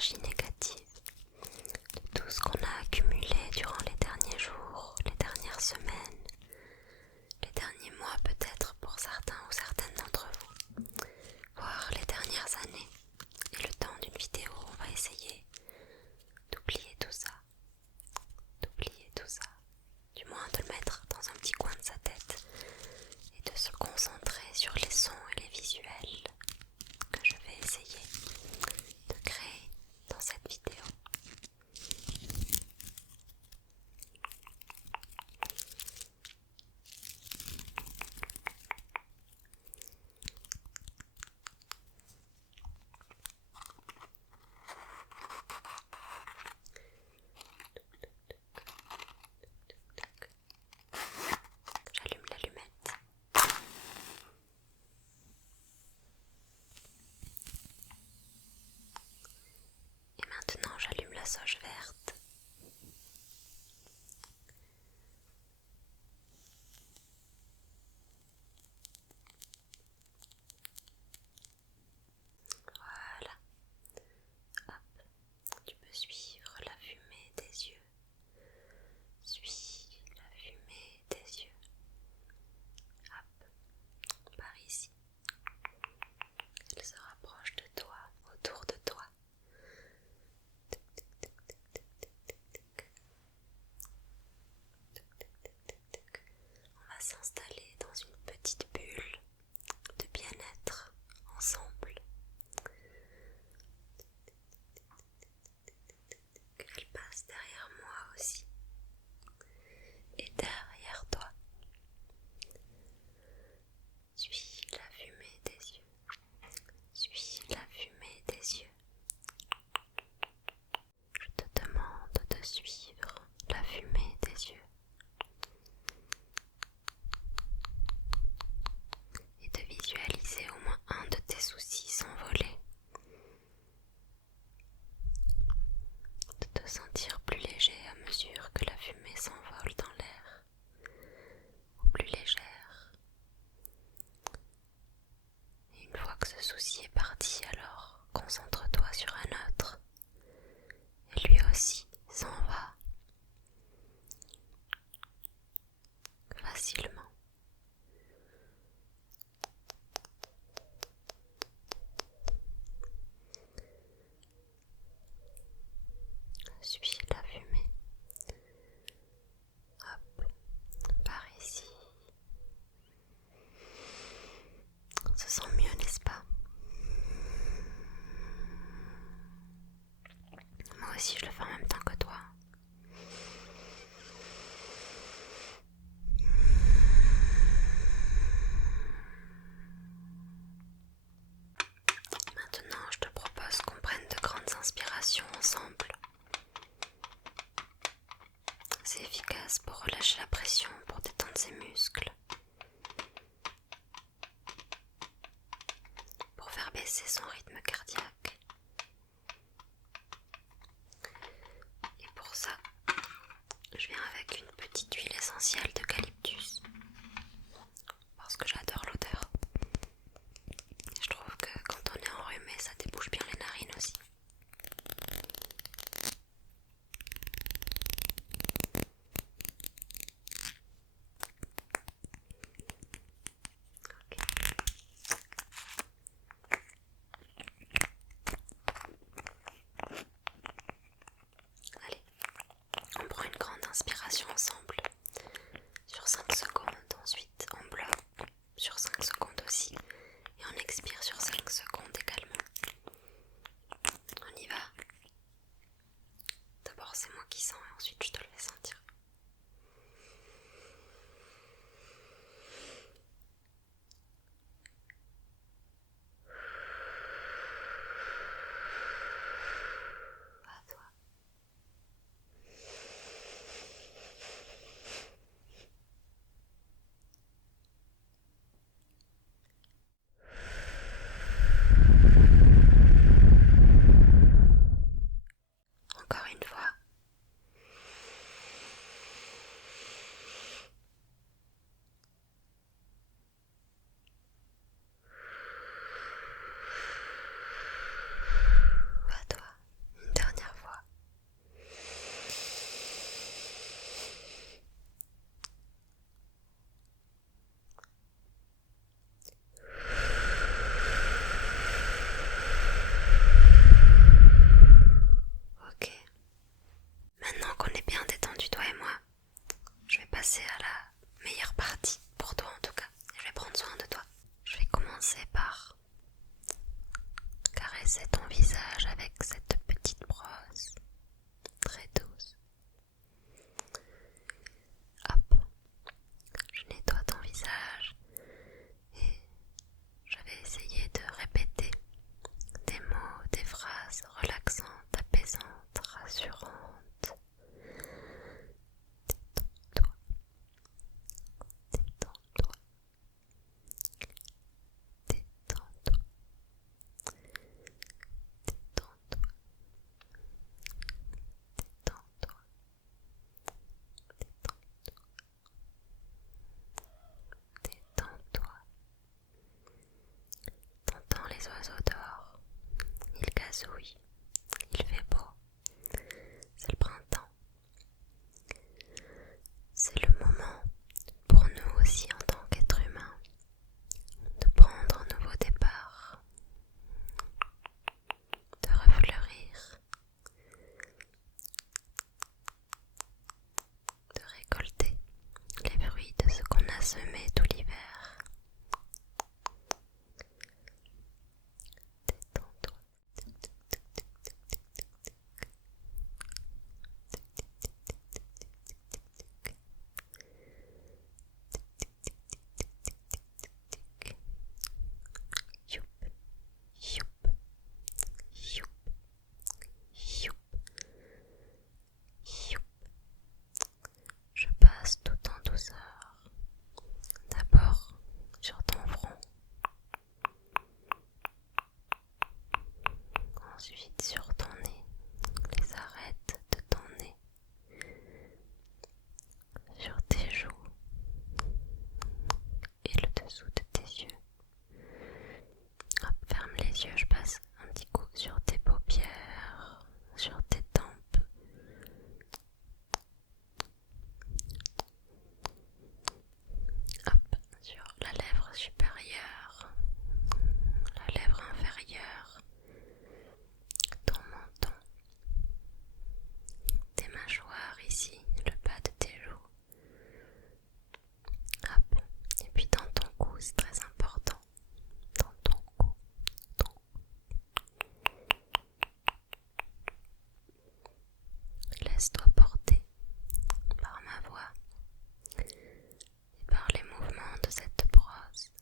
énergie négative, de tout ce qu'on a accumulé durant les derniers jours, les dernières semaines, les derniers mois peut-être pour certains ou certaines d'entre vous, voire les dernières années. Et le temps d'une vidéo, on va essayer d'oublier tout ça, du moins de le mettre dans un petit coin de sa tête et de se concentrer sur les sons et les visuels que je vais essayer de créer dans cette vidéo. J'allume l'allumette. Et maintenant j'allume la sauge verte. Voilà. Hop. Tu peux suivre la fumée des yeux. Suis la fumée des yeux. Hop. Par ici. Elle se rapproche de toi, autour de toi. On va s'installer dans une petite bulle de bien-être ensemble. Elle passe derrière moi aussi et derrière toi. Suis la fumée des yeux. Suis la fumée des yeux. Je te demande de suivre la fumée des yeux et de visualiser au moins un de tes soucis s'envoler, de te sentir plus léger à mesure que la fumée s'envole dans l'air, ou plus légère. Et une fois que ce souci est parti, alors concentre-toi sur un autre, et lui aussi s'en va facilement. Suis la fumée. Hop, par ici. On se sent mieux, n'est-ce pas? Moi aussi, je le fais en même temps que toi. Maintenant, je te propose qu'on prenne de grandes inspirations ensemble. C'est efficace pour relâcher la pression, pour détendre ses muscles, pour faire baisser son rythme cardiaque. Et pour ça, je viens avec une petite huile essentielle d'eucalyptus, parce que j'adore l'odeur. Je trouve que quand on est enrhumé, ça débouche bien les narines aussi. Ok. Allez, on prend une grande inspiration ensemble sur 5 secondes, ensuite on bloque sur 5 secondes aussi et on expire sur 5 secondes également. On y va. D'abord c'est moi qui sens et ensuite je te le fais sentir. À toi. Encore une fois. parsemé tout l'hiver. Détends-toi. Youp, youp, youp, youp, youp. Je passe tout en douceur. D'abord sur ton front, ensuite sur ton nez, les arêtes de ton nez, sur tes joues et le dessous de tes yeux. Hop, ferme les yeux, je passe un petit coup sur tes paupières, sur tes tempes. Hop, sur la lèvre supérieure, la lèvre inférieure, ton menton, tes mâchoires ici, le bas de tes joues. Hop, et puis dans ton cou, c'est très important. Dans ton cou, laisse-toi porter par ma voix et par les mouvements de cette brosse.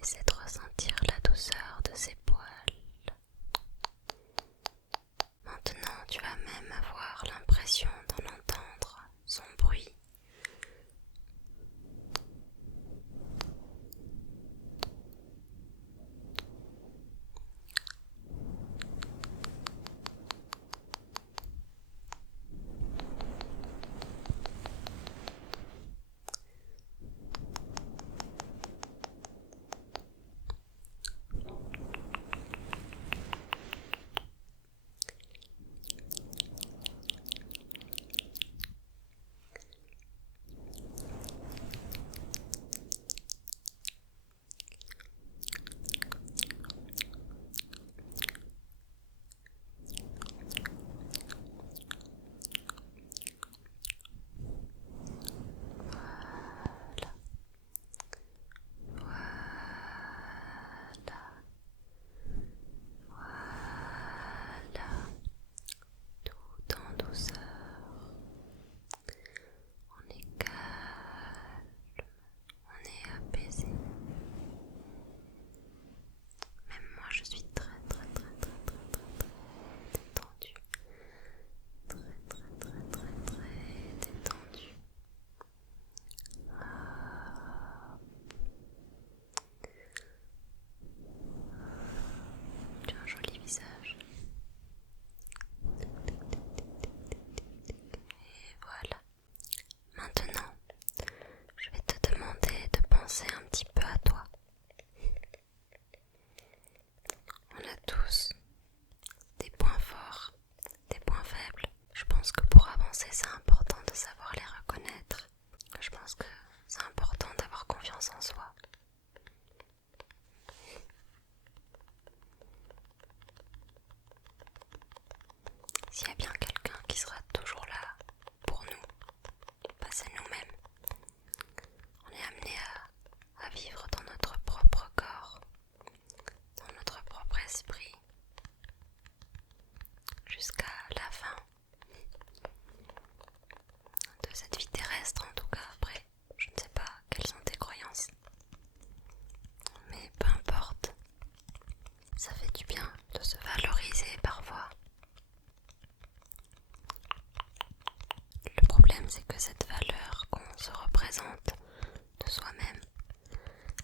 Essaie de ressentir la douceur de ses poils. Maintenant, tu vas même avoir l'impression d'en entendre son bruit. Voilà, tout en douceur. On est calme, on est apaisé. Même moi je suis très détendue. Très détendue. Tu as un joli visage. Et voilà. Maintenant, je vais te demander de penser un petit peu à toi. On a tous des points forts, des points faibles. Je pense que pour avancer, c'est important de savoir les reconnaître. Je pense que c'est important d'avoir confiance en soi. S'il y a bien quelqu'un qui sera toujours là pour nous, bah c'est nous-mêmes. On est amené à vivre dans notre propre corps, dans notre propre esprit, jusqu'à la fin de cette vie terrestre en tout cas. Après, je ne sais pas quelles sont tes croyances, mais peu importe, ça fait du bien de se valoriser parfois. Le problème, c'est que cette valeur qu'on se représente de soi-même,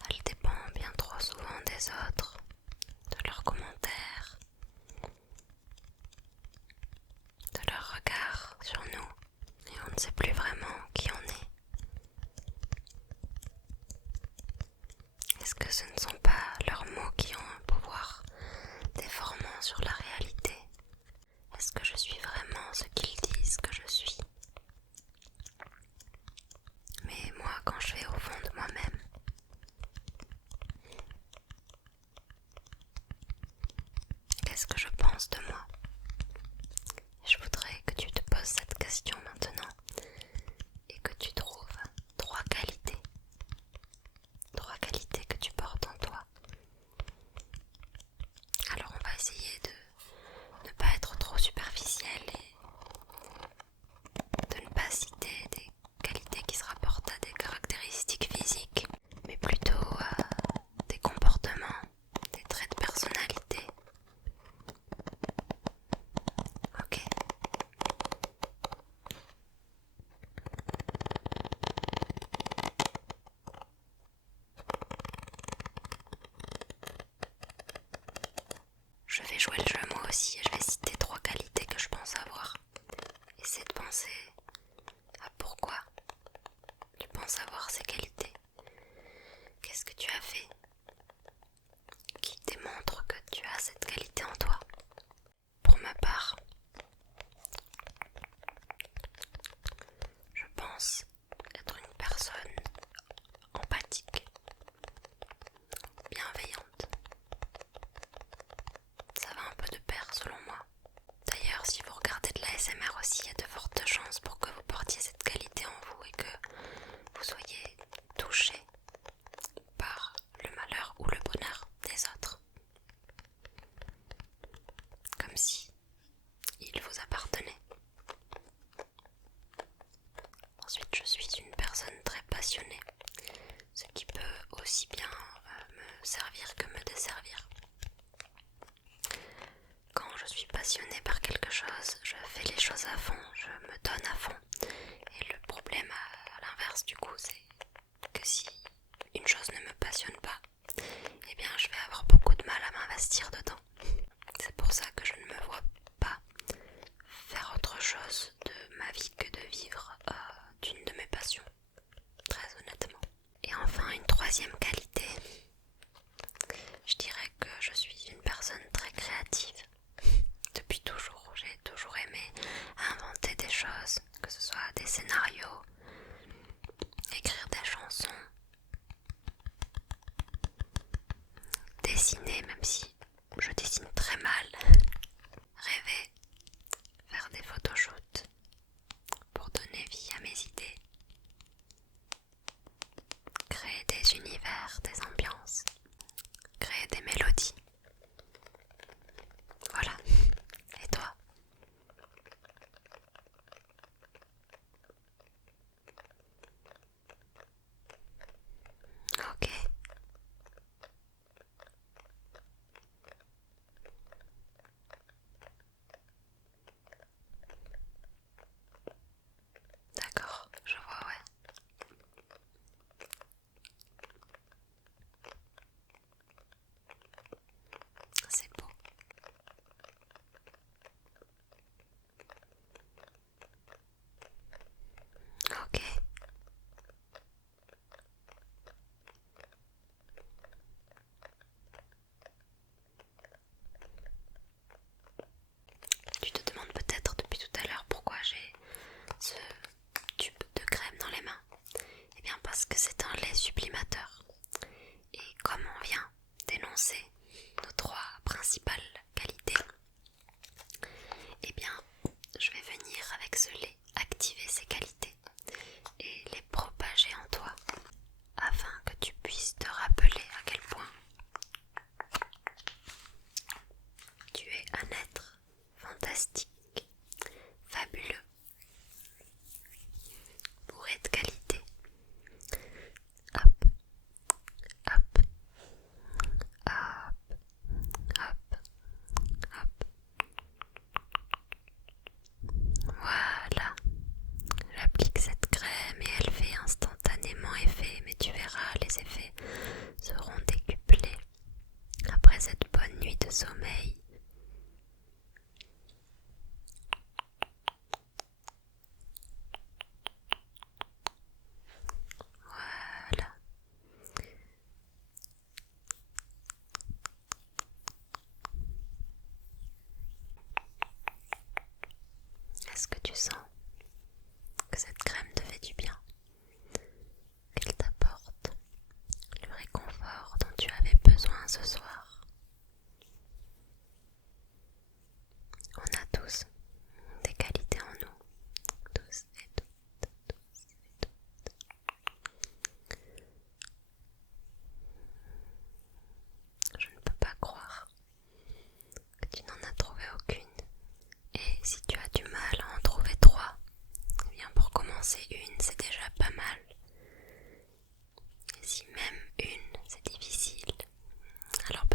elle dépend bien trop souvent des autres, de leurs commentaires, de leur regard sur nous, et on ne sait plus vraiment qui on est. Est-ce que ce ne sont pas leurs mots qui ont un pouvoir déformant sur la réalité? Est-ce que je suis vraiment ce qu'ils disent que je suis? Mais moi, quand je vais au fond de moi-même, qu'est-ce que je pense de moi? Et je voudrais que tu te poses cette question maintenant et comme si il vous appartenait. Ensuite, je suis une personne très passionnée, ce qui peut aussi bien me servir que me desservir. Quand je suis passionnée par quelque chose, je fais les choses à fond, je me donne à fond. Et le problème à l'inverse du coup, c'est que si une chose ne me passionne pas, eh bien je vais avoir beaucoup de mal à m'investir dedans. C'est pour ça que je ne me vois pas faire autre chose de ma vie que de vivre d'une de mes passions, très honnêtement. Et enfin, une troisième qualité, je dirais que je suis une personne très créative. Depuis toujours, j'ai toujours aimé inventer des choses, que ce soit des scénarios, écrire des chansons, dessiner même si je dessine très mal, rêver, faire des photoshoots pour donner vie à mes idées, créer des univers, des ambiances, créer des mélodies. Voilà. Et toi? Ok. D'accord, je vois, ouais. C'est beau. Ok. Tu te demandes peut-être depuis tout à l'heure pourquoi j'ai ce tube de crème dans les mains. Eh bien parce que c'est un lait sublimateur. Et comme on vient d'énoncer nos trois principales qualités, eh bien je vais venir avec ce lait activer ces qualités et les propager en toi afin que tu puisses te rappeler à quel point tu es un être fantastique, fabuleux, bourré de qualités. Hop, hop, hop, hop, hop. Voilà. J'applique cette crème et elle fait instantanément effet, mais tu verras, les effets seront décuplés après cette bonne nuit de sommeil. Voilà. Est-ce que tu sens que cette crème te fait du bien? Qu'elle t'apporte le réconfort dont tu avais besoin ce soir? On a tous des qualités en nous, tous et toutes, tous et toutes. Je ne peux pas croire que tu n'en as trouvé aucune. Et si tu as du mal à en trouver trois, eh bien pour commencer une, c'est déjà pas mal. Et si même une, c'est difficile, alors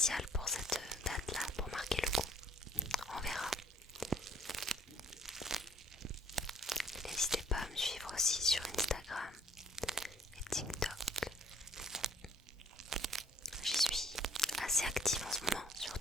spécial pour cette date-là, pour marquer le coup. On verra. N'hésitez pas à me suivre aussi sur Instagram et TikTok. J'y suis assez active en ce moment sur